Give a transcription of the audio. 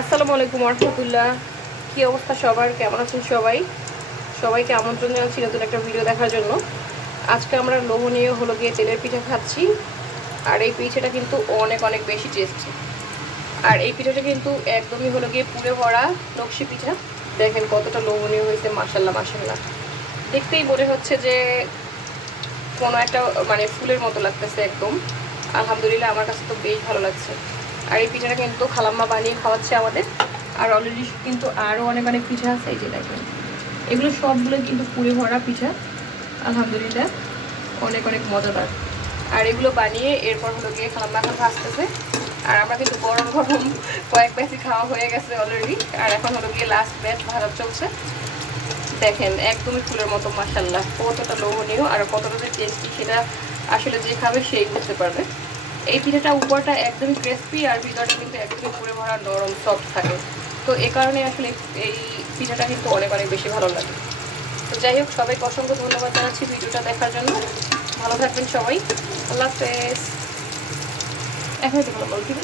আসসালামু আলাইকুম রহমতুল্লাহ। কি অবস্থা সবার, কেমন আছেন সবাই? সবাইকে আমন্ত্রণ জানাচ্ছি নতুন একটা ভিডিও দেখার জন্য। আজকে আমরা লোভনীয় হলো গিয়ে তেলের পিঠা খাচ্ছি। আর এই পিঠাটা কিন্তু অনেক অনেক বেশি টেস্টি। আর এই পিঠাটা কিন্তু একদমই হলো গিয়ে পুরে ভরা নকশি পিঠা। দেখেন কতটা লোভনীয় হয়েছে, মাশাল্লাহ মাশাল্লাহ। দেখতেই মনে হচ্ছে যে কোনো একটা মানে ফুলের মতো লাগতেছে একদম। আলহামদুলিল্লাহ, আমার কাছে তো বেশ ভালো লাগছে। আর এই পিঠাটা কিন্তু খালাম্মা বানিয়ে খাওয়াচ্ছে আমাদের। আর অলরেডি কিন্তু আরও অনেক অনেক পিঠা আছে, এই যে দেখেন এগুলো সবগুলো কিন্তু পুরে ভরা পিঠা। আলহামদুলিল্লাহ, অনেক অনেক মজাদার। আর এগুলো বানিয়ে এরপর হলো গিয়ে খালাম্মা এখন ভাজতেছে। আর আমরা কিন্তু গরম গরম কয়েক ব্যাচই খাওয়া হয়ে গেছে অলরেডি। আর এখন হলো গিয়ে লাস্ট ব্যাচ ভাজা চলছে। দেখেন একদমই ফুলের মতো, মাশাল্লাহ কতটা লোভনীয় আর কতটা যে টেস্টি সেটা আসলে যে খাবে সেই বুঝতে পারবে। এই পিঠাটা উপরটা একদমই ক্রিসপি আর ভিতরটা কিন্তু একদমই পুরে ভরা নরম সফট থাকে। তো এ কারণে আসলে এই পিঠাটা কিন্তু অনেক অনেক বেশি ভালো লাগে। তো যাই হোক, সবাইকে অসংখ্য ধন্যবাদ জানাচ্ছি ভিডিওটা দেখার জন্য। ভালো থাকবেন সবাই, আল্লাহ হাফেজ। এখন একটু ভালো বলছি না।